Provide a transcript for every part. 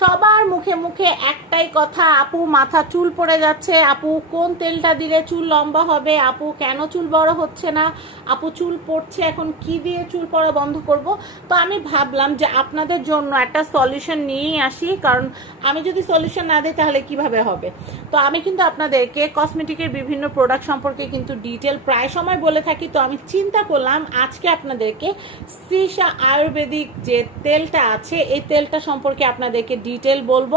সবার মুখে মুখে একটাই কথা, আপু, মাথা চুল পড়ে যাচ্ছে। আপু, কোন তেলটা দিলে চুল লম্বা হবে? আপু, কেন চুল বড় হচ্ছে না? আপু, চুল পড়ছে, এখন কি দিয়ে চুল পড়া বন্ধ করব? তো আমি ভাবলাম যে আপনাদের জন্য একটা সলিউশন নিয়েই আসি, কারণ আমি যদি সলিউশন না দিই, তাহলে কীভাবে হবে? তো আমি কিন্তু আপনাদেরকে কসমেটিকের বিভিন্ন প্রোডাক্ট সম্পর্কে কিন্তু ডিটেল প্রায় সময় বলে থাকি। তো আমি চিন্তা করলাম, আজকে আপনাদেরকে সিসা আয়ুর্বেদিক যে তেলটা আছে, এই তেলটা সম্পর্কে আপনাদেরকে ডিটেল বলব।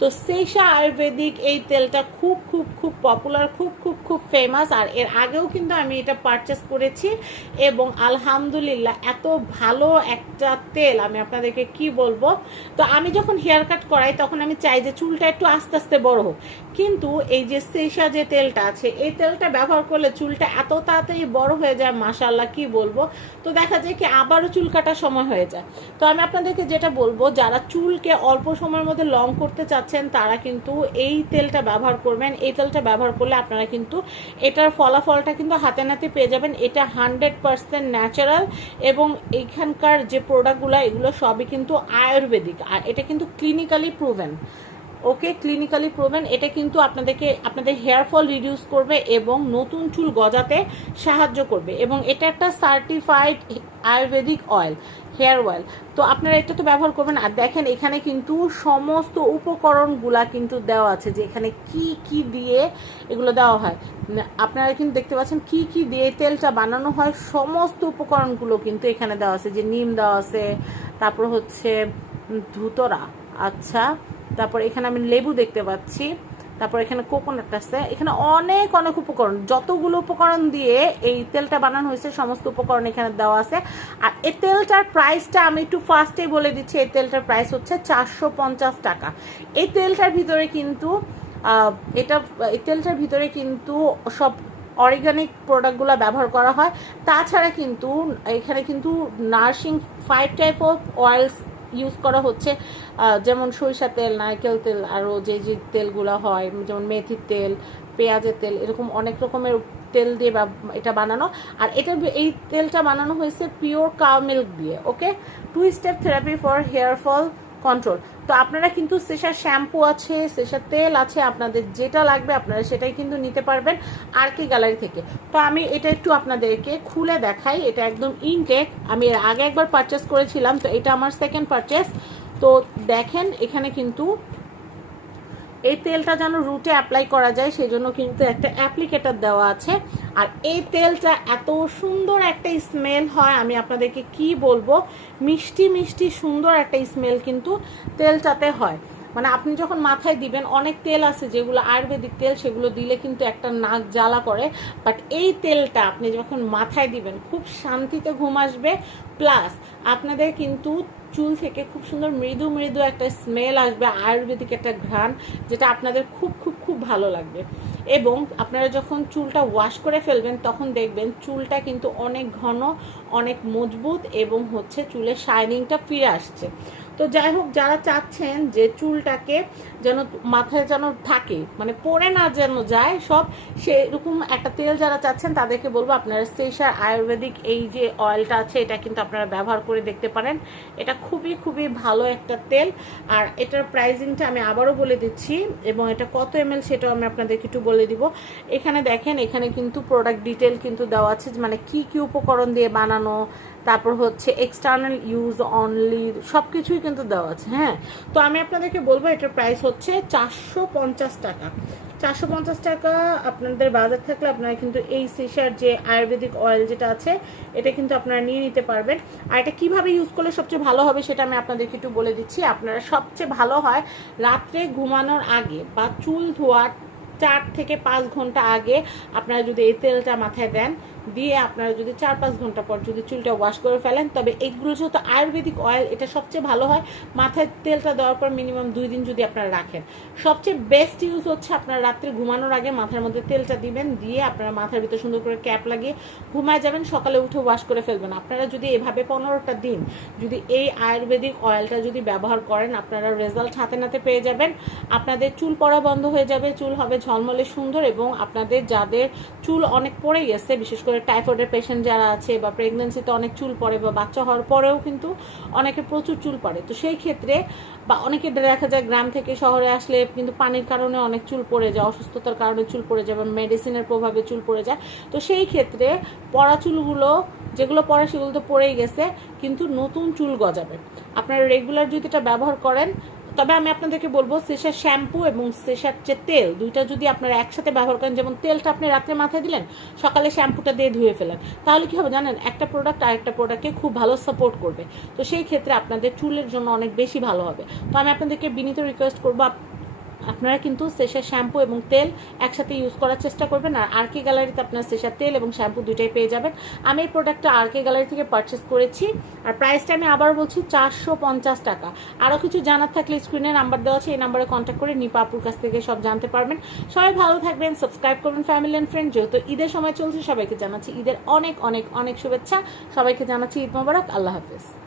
তো সেসা আয়ুর্বেদিক এই তেলটা খুব খুব খুব পপুলার খুব খুব খুব ফেমাস আর এর আগেও কিন্তু আমি এটা পারচেস করেছি এবং আলহামদুলিল্লাহ এত ভালো একটা তেল আমি আপনাদেরকে কি বলব? তো আমি যখন হেয়ার কাট করাই তখন আমি চাই যে চুলটা একটু আস্তে আস্তে বড় হোক। কিন্তু এই যে সেসা যে তেলটা আছে, এই তেলটা ব্যবহার করলে চুলটা এত তাড়াতাড়ি বড় হয়ে যায় মাসাল্লাহ কি বলব? তো দেখা যায় কি আবারও চুল কাটার সময় হয়ে যায়। তো আমি আপনাদেরকে যেটা বলব, যারা চুলকে অল্প সময়ের মধ্যে লং করতে চাচ্ছেন, তারা কিন্তু এই তেলটা ব্যবহার করবেন। এই তেলটা ব্যবহার করলে আপনারা কিন্তু এটার ফলাফলটা কিন্তু হাতে নাতে পেয়ে যাবেন। এটা হান্ড্রেড পারসেন্ট ন্যাচারাল এবং এইখানকার যে প্রোডাক্টগুলো এগুলো সবই কিন্তু আয়ুর্বেদিক। আর এটা কিন্তু clinically proven okay clinically proven এটা কিন্তু আপনাদেরকে, আপনাদের হেয়ার ফল রিডিউস করবে এবং নতুন চুল গজাতে সাহায্য করবে। এবং এটা একটা certified ayurvedic oil hair oil তো আপনারা এটা তো ব্যবহার করবেন। আর দেখেন, এখানে কিন্তু সমস্ত উপকরণগুলা কিন্তু দেওয়া আছে, যে এখানে কি কি দিয়ে এগুলো দেওয়া হয়। আপনারা কিন্তু দেখতে পাচ্ছেন কি কি দিয়ে তেলটা বানানো হয়, সমস্ত উপকরণগুলো কিন্তু এখানে দেওয়া আছে, যে নিম দেওয়া আছে, তারপর হচ্ছে ধুতরা আচ্ছা তারপর এখানে আমি লেবু দেখতে পাচ্ছি। তারপর এখানে কোকোনাট আছে। এখানে অনেক অনেক উপকরণ। যতগুলো উপকরণ দিয়ে এই তেলটা বানানো হয়েছে, সমস্ত উপকরণ এখানে দেওয়া আছে। আর এই তেলটার প্রাইসটা আমি একটু ফার্স্টেই বলে দিচ্ছি। এই তেলটার প্রাইস হচ্ছে চারশো পঞ্চাশ টাকা। এই তেলটার ভিতরে কিন্তু এটা এই তেলটার ভিতরে কিন্তু সব অর্গানিক প্রোডাক্টগুলো ব্যবহার করা হয়। তাছাড়া কিন্তু এখানে কিন্তু nursing five type of oils use করা হচ্ছে। যেমন সরিষা তেল, নারকেল তেল আরও যে যে তেলগুলো হয়, যেমন মেথির তেল, পেঁয়াজের তেল, এরকম অনেক রকমের তেল দিয়ে এটা বানানো। আর এটা এই তেলটা বানানো হয়েছে পিওর কাউ মিল্ক দিয়ে okay two step therapy for hair fall control তো আপনারা কিন্তু সেসার শ্যাম্পু আছে সেসার তেল আছে, আপনাদের যেটা লাগবে আপনারা সেটাই কিন্তু নিতে পারবেন আর কি গ্যালারি থেকে। তো আমি এটা একটু আপনাদেরকে খুলে দেখাই, এটা একদম ইনটেক আমি এর আগে একবার পারচেস করেছিলাম, তো এটা আমার সেকেন্ড পারচেস তো দেখেন, এখানে কিন্তু এই তেলটা যেন রুটে অ্যাপ্লাই করা যায় সেই জন্য কিন্তু একটা অ্যাপ্লিকেটার দেওয়া আছে। আর এই তেলটা এত সুন্দর একটা স্মেল হয়, আমি আপনাদেরকে কি বলব? মিষ্টি মিষ্টি সুন্দর একটা স্মেল কিন্তু তেলটাতে হয়। মানে আপনি যখন মাথায় দিবেন, অনেক তেল আছে যেগুলো আয়ুর্বেদিক তেল, সেগুলো দিলে কিন্তু একটা নাক জ্বালা করে। বাট এই তেলটা আপনি যখন মাথায় দিবেন, খুব শান্তিতে ঘুম আসবে। প্লাস আপনাদের কিন্তু চুল থেকে খুব সুন্দর মৃদু মৃদু একটা স্মেল আসবে, আয়ুর্বেদিক একটা ঘ্রাণ, যেটা আপনাদের খুব খুব খুব ভালো লাগবে। এবং আপনারা যখন চুলটা ওয়াশ করে ফেলবেন, তখন দেখবেন চুলটা কিন্তু অনেক ঘন, অনেক মজবুত এবং হচ্ছে চুলের শাইনিংটা ফিরে আসছে। তো যাই হোক, যারা চাচ্ছেন যে চুলটাকে যেন মাথায় যেন থাকে মানে পরে না যেন যায় সব, সেরকম একটা তেল যারা চাচ্ছেন, তাদেরকে বলব আপনারা সেসার আয়ুর্বেদিক এই যে অয়েলটা আছে, এটা কিন্তু আপনারা ব্যবহার করে দেখতে পারেন। এটা খুবই খুবই ভালো একটা তেল। আর এটার প্রাইজিংটা আমি আবারও বলে দিচ্ছি এবং এটা কত এম সেটাও আমি আপনাদেরকে একটু বলে দিব। এখানে দেখেন, এখানে কিন্তু প্রোডাক্ট ডিটেল কিন্তু দেওয়া আছে মানে কি কি উপকরণ দিয়ে বানানো, তারপর হচ্ছে এক্সটার্নাল ইউজ অনলি সব কিছুই কিন্তু দেওয়া আছে হ্যাঁ? তো আমি আপনাদেরকে বলব, এটার প্রাইস হচ্ছে চারশো পঞ্চাশ টাকা। চারশো পঞ্চাশ টাকা আপনাদের বাজার থাকলে আপনারা কিন্তু এই সিসার যে আয়ুর্বেদিক অয়েল যেটা আছে, এটা কিন্তু আপনারা নিয়ে নিতে পারবেন। আর এটা কীভাবে ইউজ করলে সবচেয়ে ভালো হবে সেটা আমি আপনাদেরকে একটু বলে দিচ্ছি। আপনারা সবচেয়ে ভালো হয় রাত্রে ঘুমানোর আগে বা চুল ধোয়ার চার থেকে পাঁচ ঘণ্টা আগে আপনারা যদি এই তেলটা মাথায় দেন দিয়ে আপনারা যদি চার পাঁচ ঘণ্টা পর যদি চুলটা ওয়াশ করে ফেলেন, তবে এইগুলো যেহেতু আয়ুর্বেদিক অয়েল এটা সবচেয়ে ভালো হয়। মাথায় তেলটা দেওয়ার পর মিনিমাম দুই দিন যদি আপনারা রাখেন। সবচেয়ে বেস্ট ইউজ হচ্ছে আপনারা রাত্রে ঘুমানোর আগে মাথার মধ্যে তেলটা দিবেন, দিয়ে আপনারা মাথার ভিতরে সুন্দর করে ক্যাপ লাগিয়ে ঘুমায় যাবেন, সকালে উঠে ওয়াশ করে ফেলবেন। আপনারা যদি এভাবে পনেরোটা দিন যদি এই আয়ুর্বেদিক অয়েলটা যদি ব্যবহার করেন, আপনারা রেজাল্ট হাতে নাতে পেয়ে যাবেন। আপনাদের চুল পড়া বন্ধ হয়ে যাবে, চুল হবে ঝলমলে সুন্দর এবং আপনাদের যাদের চুল অনেক পড়ে গেছে, বিশেষ করে করে টাইফয়েডের পেশেন্ট যারা আছে বা প্রেগনেন্সিতে অনেক চুল পড়ে বা বাচ্চা হওয়ার পরেও কিন্তু অনেকে প্রচুর চুল পড়ে। তো সেই ক্ষেত্রে বা অনেকে দেখা যায় গ্রাম থেকে শহরে আসলে কিন্তু পানির কারণে অনেক চুল পড়ে যায়, অসুস্থতার কারণে চুল পড়ে যায় বা মেডিসিনের প্রভাবে চুল পড়ে যায়। তো সেই ক্ষেত্রে পড়া চুলগুলো, যেগুলো পড়ে সেগুলো তো পড়েই গেছে, কিন্তু নতুন চুল গজাবে। আপনারা রেগুলার যদি এটা ব্যবহার করেন তবে আমি আপনাদেরকে বলব সেসার শ্যাম্পু এবং সেসার যে তেল, দুইটা যদি আপনারা একসাথে ব্যবহার করেন, যেমন তেলটা আপনি রাত্রে মাথায় দিলেন, সকালে শ্যাম্পুটা দিয়ে ধুয়ে ফেলেন, তাহলে কি হবে জানেন? একটা প্রোডাক্ট আরেকটা প্রোডাক্টকে খুব ভালো সাপোর্ট করবে। তো সেই ক্ষেত্রে আপনাদের চুলের জন্য অনেক বেশি ভালো হবে। তো আমি আপনাদেরকে বিনীত রিকোয়েস্ট করব আপনারা কিন্তু সেসার শ্যাম্পু এবং তেল একসাথে ইউজ করার চেষ্টা করবেন। আর আরকে গ্যালারিতে আপনার সেসার তেল এবং শ্যাম্পু দুইটাই পেয়ে যাবেন। আমি এই প্রোডাক্টটা আরকে গ্যালারি থেকে পারচেস করেছি। আর প্রাইসটা আমি আবার বলছি চারশো পঞ্চাশ টাকা। আরও কিছু জানার থাকলে স্ক্রিনে নাম্বার দেওয়া আছে, এই নাম্বারে কন্ট্যাক্ট করে নিপা আপুর কাছ থেকে সব জানতে পারবেন। সবাই ভালো থাকবেন সাবস্ক্রাইব করবেন ফ্যামিলি অ্যান্ড ফ্রেন্ড যেহেতু ঈদের সময় চলছে, সবাইকে জানাচ্ছি ঈদের অনেক অনেক অনেক শুভেচ্ছা। সবাইকে জানাচ্ছি ঈদ মোবারক। আল্লাহ হাফিজ।